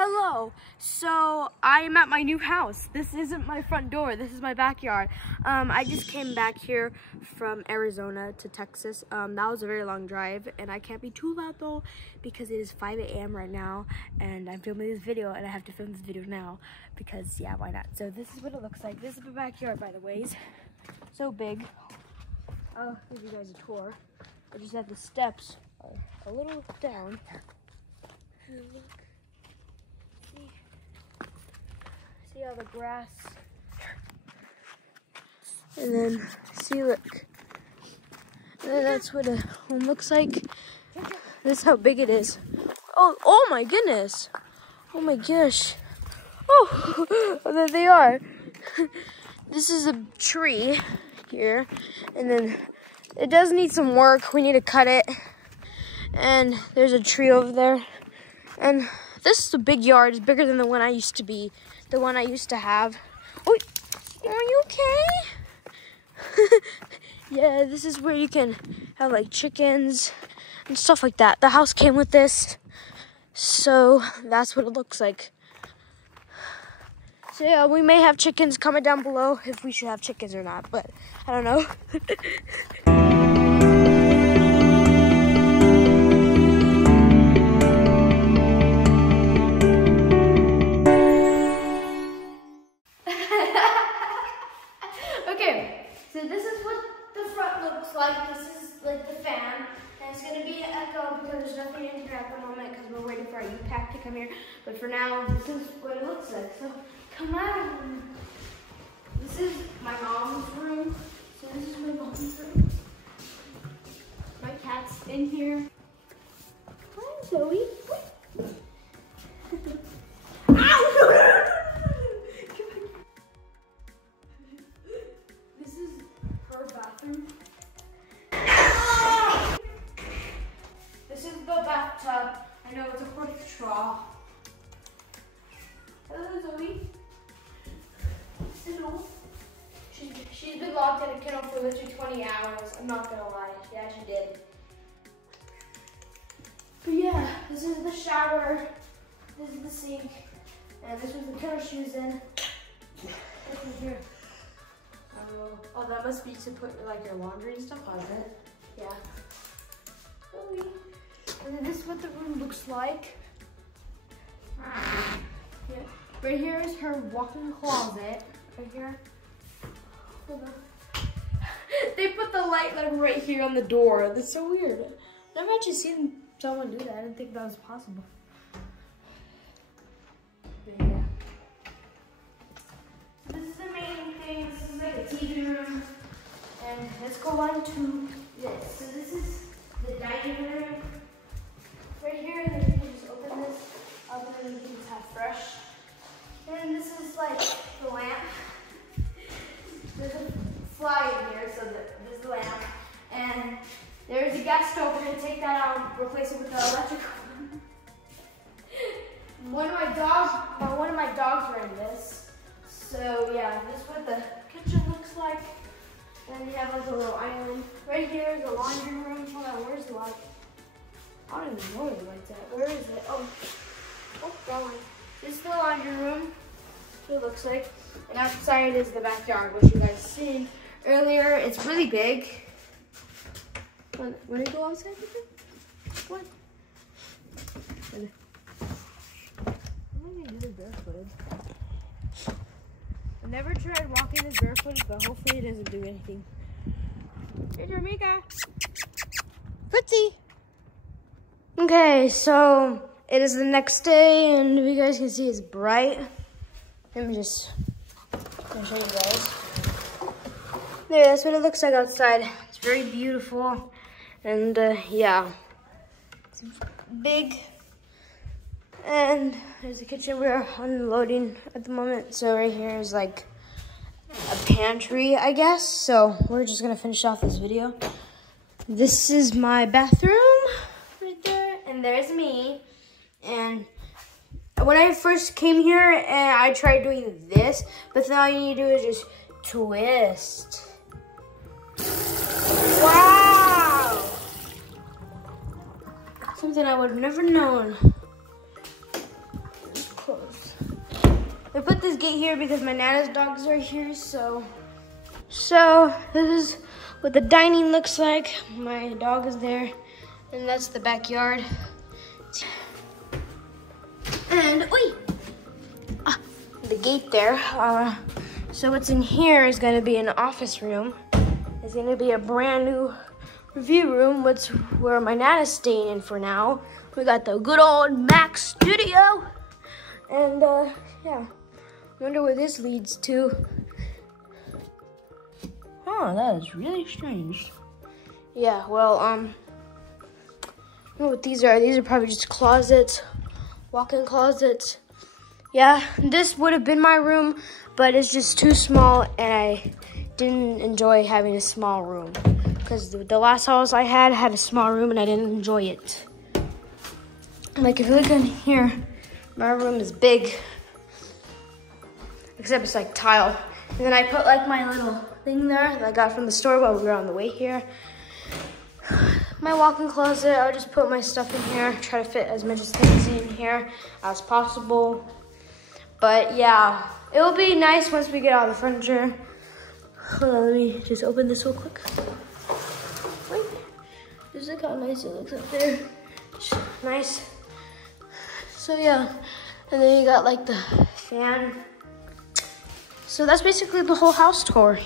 Hello, so I am at my new house. This isn't my front door, this is my backyard. I just came back here from Arizona to Texas. That was a very long drive, and I can't be too loud though because it is 5 a.m. right now, and I'm filming this video, and I have to film this video now because, yeah, why not? So this is what it looks like. This is my backyard, by the way. It's so big. I'll give you guys a tour. I just have the steps are a little down. And look. See all the grass, and then see, look, and then that's what a home looks like. This is how big it is. Oh my goodness, oh my gosh, oh, there they are. This is a tree here, and then it does need some work. We need to cut it, and there's a tree over there, and this is a big yard. It's bigger than the one I used to be. The one I used to have. Oh, are you okay? Yeah, this is where you can have like chickens and stuff like that. The house came with this, so that's what it looks like. So yeah, we may have chickens. Comment down below if we should have chickens or not, but I don't know. Okay, so this is what the front looks like. This is like the fan, and it's gonna be an echo because there's nothing in here at the moment because we're waiting for our U-Pack to come here. But for now, this is what it looks like. So come on. This is my mom's room. So this is my mom's room. My cat's in here. Hi, Zoe. Ow! This is the bathtub. I know it's a horse straw. Hello, Zoe. Hello. She's been locked in a kennel for literally 20 hours. I'm not gonna lie. Yeah, she did. But yeah, this is the shower. This is the sink. And this was the kennel she was in. This is here. Oh, that must be to put like your laundry and stuff on it. Yeah. Zoe. And then this is what the room looks like. Yeah. Right here is her walk-in closet. Right here. Hold on. They put the light like right here on the door. That's so weird. I've never actually seen someone do that. I didn't think that was possible. But yeah. This is the main thing. This is like a TV room. And let's go on to this. So this is the dining room. Right here, and then you can just open this up and then you can just have fresh. And this is like the lamp. There's a fly in here, so this is the lamp. And there's a gas stove. We're gonna take that out and replace it with the electric one. One of my dogs were in this. So yeah, this is what the kitchen looks like. And you have like a little island. Right here is the laundry room. Hold on, where's the light? I don't even know where the light's at. Where is it? Oh, that one. This is the laundry room. That's what it looks like. And outside is the backyard, which you guys seen earlier. It's really big. Want to go outside with it? What? I'm gonna do this barefooted. I've never tried walking this barefooted, but hopefully it doesn't do anything. Here's your Mika. Fritzy. Okay, so it is the next day, and if you guys can see, it's bright. Let me just show you guys. There, that's what it looks like outside. It's very beautiful, and yeah, it's big. And there's the kitchen. We're unloading at the moment, so right here is like a pantry, I guess. So we're just gonna finish off this video. This is my bathroom. And there's me. And when I first came here, and I tried doing this, but then all you need to do is just twist. Wow! Something I would have never known. closed. I put this gate here because my Nana's dogs are here, so this is what the dining looks like. My dog is there, and that's the backyard. And the gate there. So what's in here is gonna be an office room. It's gonna be a brand new review room, where my Nana's staying in for now. We got the good old Mac studio. And yeah, I wonder where this leads to. Oh, that is really strange. Yeah, well, I don't know what these are. These are probably just closets, walk-in closets. Yeah, this would have been my room, but it's just too small, and I didn't enjoy having a small room. Because the last house I had a small room, and I didn't enjoy it. Like, if you look in here, my room is big. Except it's like tile. And then I put like my little thing there that I got from the store while we were on the way here. My walk-in closet, I'll just put my stuff in here. Try to fit as much as things in here as possible. But yeah, it will be nice once we get all the furniture. Hold on, let me just open this real quick. Wait, just look how nice it looks up there. Nice. So yeah, and then you got like the fan. So that's basically the whole house tour.